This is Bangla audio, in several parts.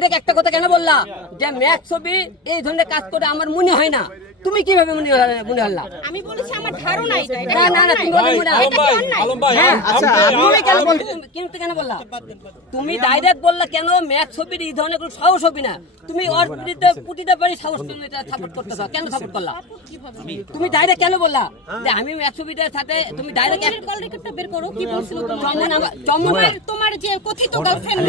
ডাইরেক্ট একটা কথা কেন বললা যে ম্যাক্স ছবি এই ধরনের কাজ করে আমার মনে হয় না? তুমি কিভাবে মনে হল্লা? আমি বলেছি আমার ধারণা এটা। না না তুমি বলে মনে হ্যাঁ আচ্ছা তুমি কেন বল কিন্তু কেন বললা? তুমি ডাইরেক্ট বললা কেন ম্যাক্স ছবির এই ধরনের কোনো সাহস হবে না? তুমি ওর বিরুদ্ধে পুটিতে পারি সাহস তুমি এটা সাপোর্ট করতেছ, কেন সাপোর্ট করলা? তুমি ডাইরেক্ট কেন বললা যে আমি ম্যাক্স ছবিটার সাথে? তুমি ডাইরেক্ট কল রেকর্ডটা বের করো, কি বলছিল তোমার যে কথিত গার্লফ্রেন্ড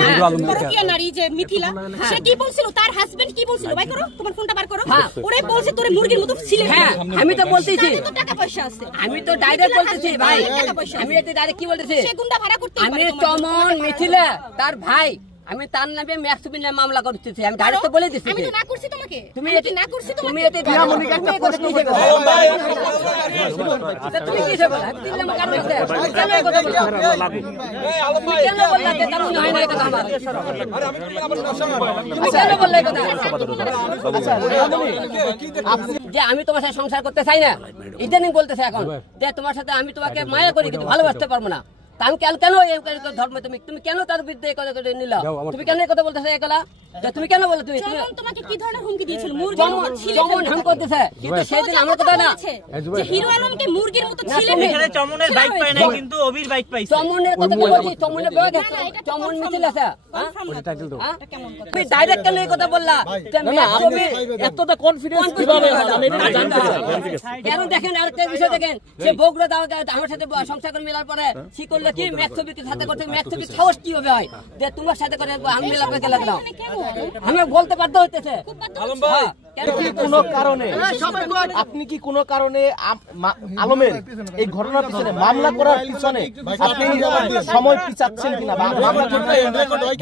পরকীয়া নারী যে মিথিলা, সে কি বলছিল? তার হাজবেন্ড কি বলছিল? ভাই করো, তোমার ফোনটা বার করো। ওরে বলছে তোরে মুরগির মতো ছিলে। হ্যাঁ আমি তো বলতেছি টাকা পয়সা আছে, আমি তো ডাইরেক্ট বলতেছি ভাই, আমি এটা ডাইরেক্ট কি বলতেছি, সে গুন্ডা ভাড়া করতে আমি চমন মিথিলা তার ভাই, আমি তার নামে ম্যাক্স ছবির নামে মামলা করতেছি। আমি ডাইরেক্ট বলে দিচ্ছি। আমি তো না করছি তোমাকে, তুমি এটা না করছি তোমাকে। তুমি এটা রিয়ামণিকে তুমি কথা কি বলছো? তুমি কি বলছো? তিন নাম কার বলতে কেন এই কথা বলছো? কেন বললা যে কারণ হয় না এই কথা আমার? আরে আমি তুমি আবার তুমি কেন বললে এই কথা? আচ্ছা যে আমি তোমার সাথে সংসার করতে চাই না, ইদানিং বলতেছে এখন যে তোমার সাথে আমি তোমাকে মায়া করি কিন্তু ভালোবাসতে পারবো না। আমি কেন এই ধর্ম তুমি কেন তার বিরুদ্ধে এই কথা নিলা? তুমি কেন এই কথা বলতেছো? একলা তুমি কেন বললে? তুমি তোমাকে কি ধরনের হুমকি দিয়েছিল? চমন হুমকি করতেছে, কিন্তু সেদিন আমার কথা না যে হিরো আলমকে মুরগির মতো ছিলে। এখানে চমনের বাইক পায় নাই, কিন্তু অবির বাইক পাইছে। চমনের কথা কি বলছি? চমনের ব্যাগ আছে, চমন মিছিল আছে। তুমি ডাইরেক্ট কেন এই কথা বললা? এতটা কনফিডেন্স কিভাবে হয় আমি এটা জানতে চাই। কেন দেখেন আরেকটা বিষয় দেখেন, সে বগুড়া দাও আমার সাথে সংসার করে মেলার পরে সে করলো কি ম্যাক্স ছবিকে সাথে করতে, ম্যাক্স ছবি সাহস কিভাবে হয় যে তোমার সাথে করে আমি মেলা করে লাগলাম? আমি বলতে বাধ্য হইতেছে। আলম ভাই আপনি কি কোনো কারণে আলমের এই ঘটনার পিছনে মামলা করার পিছনে আপনি সময় পিছাচ্ছেন কিনা বা মামলা করতে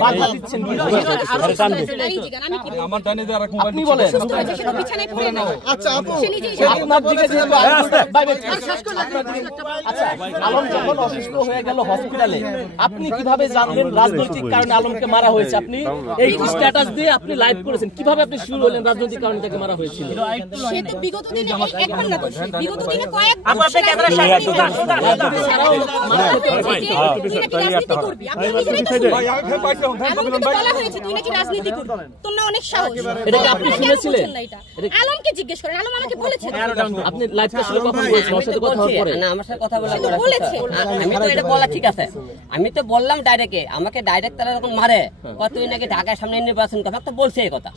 বাধা দিচ্ছেন কিনা? আপনি বলেন। আচ্ছা আপনার দিকে যেহেতু আচ্ছা আলম যখন অসুস্থ হয়ে গেল হসপিটালে, আপনি কিভাবে জানলেন রাজনৈতিক কারণে আলমকে মারা হয়েছে? আপনি এই স্ট্যাটাস দিয়ে আপনি লাইভ করেছেন, কিভাবে আপনি শুরু হলেন রাজনৈতিক কারণে তাকে মারা হয়েছিল? সে তো বিগত দিনে একবার না করছে, বিগত দিনে কয়েক আপনি ক্যামেরার সামনে রাজনীতি করবি, আপনি নিজেরাই তো আলমকে বলা হয়েছে তুই নাকি রাজনীতি করবি, তোর না অনেক সাহস। এটা কি আপনি শুনেছিলেন? আলমকে জিজ্ঞেস করেন, আলম আমাকে বলেছে। আপনি লাইভটা শুনে কখন বলেছেন? ওর সাথে কথা বলার পরে না, আমার সাথে কথা বলেছে। আমি তো এটা বলা ঠিক আছে, আমি তো বললাম ডাইরেক্টে, আমাকে ডাইরেক্ট তারা যখন মারে তুই নাকি ঢাকার সামনে নির্বাচন করবে, তো বলছে এই কথা।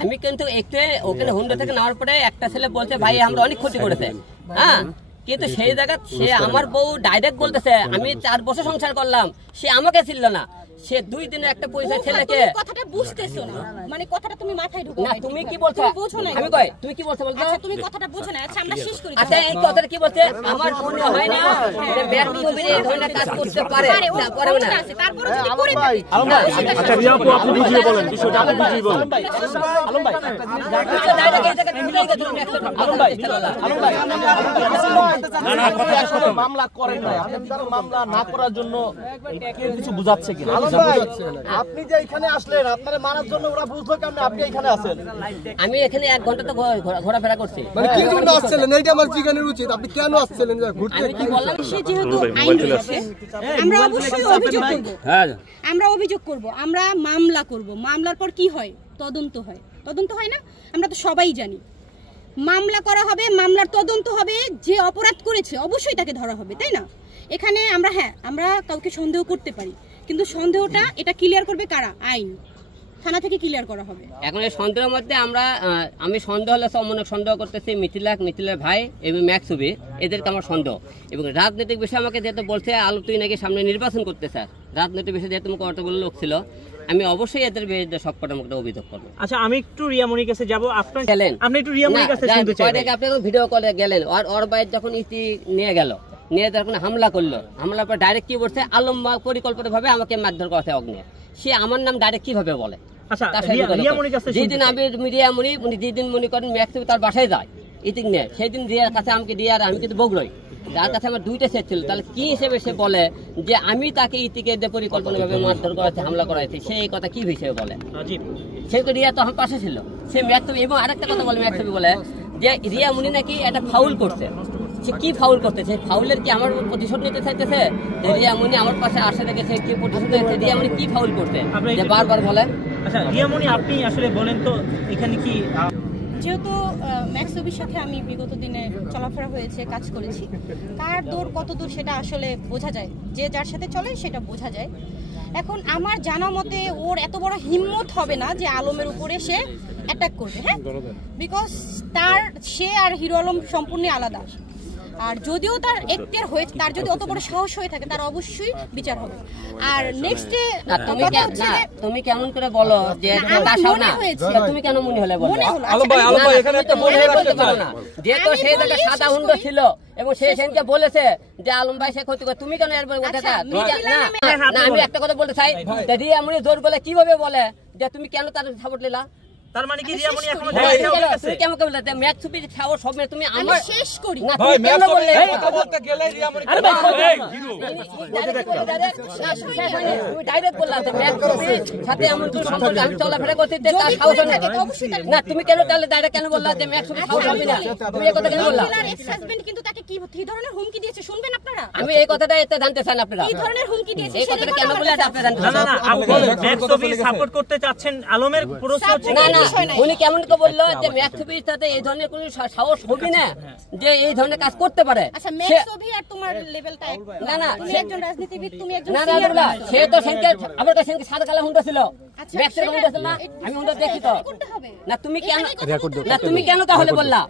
আমি কিন্তু একটু ওখানে হুন্ডা থেকে নেওয়ার পরে একটা ছেলে বলছে ভাই আমরা অনেক ক্ষতি করেছে, হ্যাঁ, কিন্তু সেই জায়গা সে আমার বউ ডাইরেক্ট বলতেছে আমি 4 বছর সংসার করলাম, সে আমাকে ছিল না, সে 2 দিনের একটা পয়সা ছেলেকে। কথাটা বুঝতেছো না, মানে কথাটা তুমি মাথায় ঢুকাও না। তুমি কি বলছো? আমি কই তুমি কি বলছো বলতো? আচ্ছা তুমি কথাটা বুঝো না। আচ্ছা আমরা শেষ করি। আচ্ছা এই কথাটা কি বলছে? আমার মনে হয় না যে ব্যক্তি কবি এই ধরনের কাজ করতে পারে না, পারে না। তারপরে যদি করে থাকে আচ্ছা রিয়া আপু আপনি বুঝিয়ে বলেন বিষয়টা, আপনি বুঝিয়ে বলেন। আলম ভাই ডাইরেক্ট এই জায়গা মিলাই গেছে তুমি একটা। আলম ভাই না না কথা আসলে মামলা করেন না, আপনি তো মামলা না করার জন্য কেউ কিছু বুঝাচ্ছে কিনা? আপনি যে এখানে আসলেন আপনারে মারার জন্য, ওরা বুঝলো কেমনে আপনি এখানে আছেন? আমি এখানে 1 ঘন্টা তো ঘোরাফেরা করছি। মানে কি জন্য আসছিলেন এইটা আমার জিজ্ঞাসার উচিত, আপনি কেন আসছিলেন ঘুরতে? আমি কি বললাম? সে যেহেতু আইন রয়েছে, আমরা অবশ্যই অভিযোগ করব। হ্যাঁ আমরা অভিযোগ করব, আমরা মামলা করব। মামলার পর কি হয়? তদন্ত হয়। তদন্ত হয় না? আমরা তো সবাই জানি। মামলা করা হবে, মামলার তদন্ত হবে, যে অপরাধ করেছে অবশ্যই তাকে ধরা হবে, তাই না? এখানে আমরা আমরা কাউকে সন্দেহ করতে পারি, কিন্তু সন্দেহটা এটা ক্লিয়ার করবে কারা? আইন, থানা থেকে ক্লিয়ার করা হবে। এখন এই সন্দেহের মধ্যে আমি সন্দেহ হলে অনেক সন্দেহ করতেছি মিথিলার ভাই এবং ম্যাক্স ছবি, এদেরকে আমার সন্দেহ। এবং রাজনৈতিক বিষয়ে আমাকে যেহেতু বলছে আলু তুই নাকি সামনে নির্বাচন করতে চাস, রাজনৈতিক বিষয়ে যেহেতু মুখে অতগুলো লোক ছিল, আমি অবশ্যই এদের বিরুদ্ধে সবকটা মুখে অভিযোগ করবো। আচ্ছা আমি একটু রিয়ামণির কাছে যাবো, আপনি একটু রিয়ামণির কাছে শুনতে চাই। আপনি ভিডিও কলে গেলেন, ওর বাইরে যখন ইতি নিয়ে গেল, নিয়ে যখন হামলা করলো, হামলার পর ডাইরেক্ট কি বলছে? আলম পরিকল্পিতভাবে আমাকে মারধর করছে অগ্নি। সে আমার নাম ডাইরেক্ট কিভাবে বলে? যেদিন আমি রিয়ামণি যেদিন মনে করেন ম্যাক্স তার বাসায় যায় ইতিক নিয়ে, সেই দিন রিয়ার কাছে আমাকে রিয়ার আমি কিন্তু বগুড়াই, যার কাছে আমার 2টা সেট ছিল, তাহলে কি হিসেবে সে বলে যে আমি তাকে ইতিকে পরিকল্পনাভাবে মারধর করাতে হামলা করাইছি? সেই কথা কি হিসেবে বলে? সে তো রিয়া তো আমার পাশে ছিল, সে ম্যাক্স। এবং আরেকটা কথা বলে ম্যাক্স বলে যে রিয়ামণি নাকি একটা ফাউল করছে। সে কি ফাউল করতেছে? ফাউলের কি আমার প্রতিশোধ নিতে চাইতেছে? রিয়ামণি আমার পাশে আসে রেখেছে কি প্রতিশোধ নিতে? রিয়ামণি কি ফাউল করতে যে বারবার বলে? আচ্ছা রিয়ামণি, আপনি আসলে বলেন তো এখানে কি যেহেতু ম্যাক্স ছবির সাথে আমি বিগত দিনে চলাফেরা হয়েছে, কাজ করেছি, কার দূর কত দূর সেটা আসলে বোঝা যায়, যে যার সাথে চলে সেটা বোঝা যায়। এখন আমার জানা মতে ওর এত বড় হিম্মত হবে না যে আলমের উপরে সে অ্যাটাক করবে, হ্যাঁ, বিকজ সে আর হিরো আলম সম্পূর্ণ আলাদা। আর যদিও তার এক্টের হয়েছে, তার যদি অত বড় সাহস হয়ে থাকে তার অবশ্যই বিচার হবে। আর নেক্সট তুমি কেমন করে বলো যে তুমি কেন মনে হলে বলো যেহেতু সেই জায়গায় সাদা হুন্ড ছিল এবং সে সেদিনকে বলেছে যে আলম ভাই সে ক্ষতি করে, তুমি কেন এর না আমি একটা কথা বলতে চাই, রিয়ামণি জোর বলে কিভাবে বলে যে তুমি কেন তার সাপোর্ট নিলা? তার মানে কি রিয়ামণি এখনো তুমি কেমন করে বলতে ম্যাচ ছবির খাও সব তুমি আমার শেষ করি না, তুমি কেন বললে কথা বলতে গেলে রিয়ামণি তুমি ডাইরেক্ট বললা যে ম্যাচ ছবির সাথে এমন কি সম্পর্ক আমি চলাফেরা করতে তার সাহস নেই না, তুমি কেন তাহলে ডাইরেক্ট কেন বললা যে ম্যাচ ছবির সাহস হবে না? তুমি এই কথা কেন বললা? এক্স হাজবেন্ড কিন্তু তাকে কি ধরনের হুমকি দিয়েছে শুনবেন আপনারা? আমি এই কথাটা এতে জানতে চান আপনারা কি ধরনের হুমকি দিয়েছে এই কথাটা কেন বললে আপনি জানতে না চান? না না, আপনি ম্যাক্স ছবি সাপোর্ট করতে চাচ্ছেন, আলমের প্রশ্ন হচ্ছে না না উনি কেমন করে বললো যে ম্যাক্স ছবির সাথে এই ধরনের কোনো সাহস হবে না যে এই ধরনের কাজ করতে পারে? আচ্ছা ম্যাক্স ছবি আর তোমার লেভেলটা না না তুমি একজন রাজনীতিবিদ, তুমি একজন না না সিনিয়র না সে তো সেনকে আমার কাছে সেনকে সাদা কালো হুন্ডা ছিল, আচ্ছা ম্যাক্সের হুন্ডা ছিল না, আমি হুন্ডা দেখি তো করতে হবে না, তুমি কেন না তুমি কেন তাহলে বললা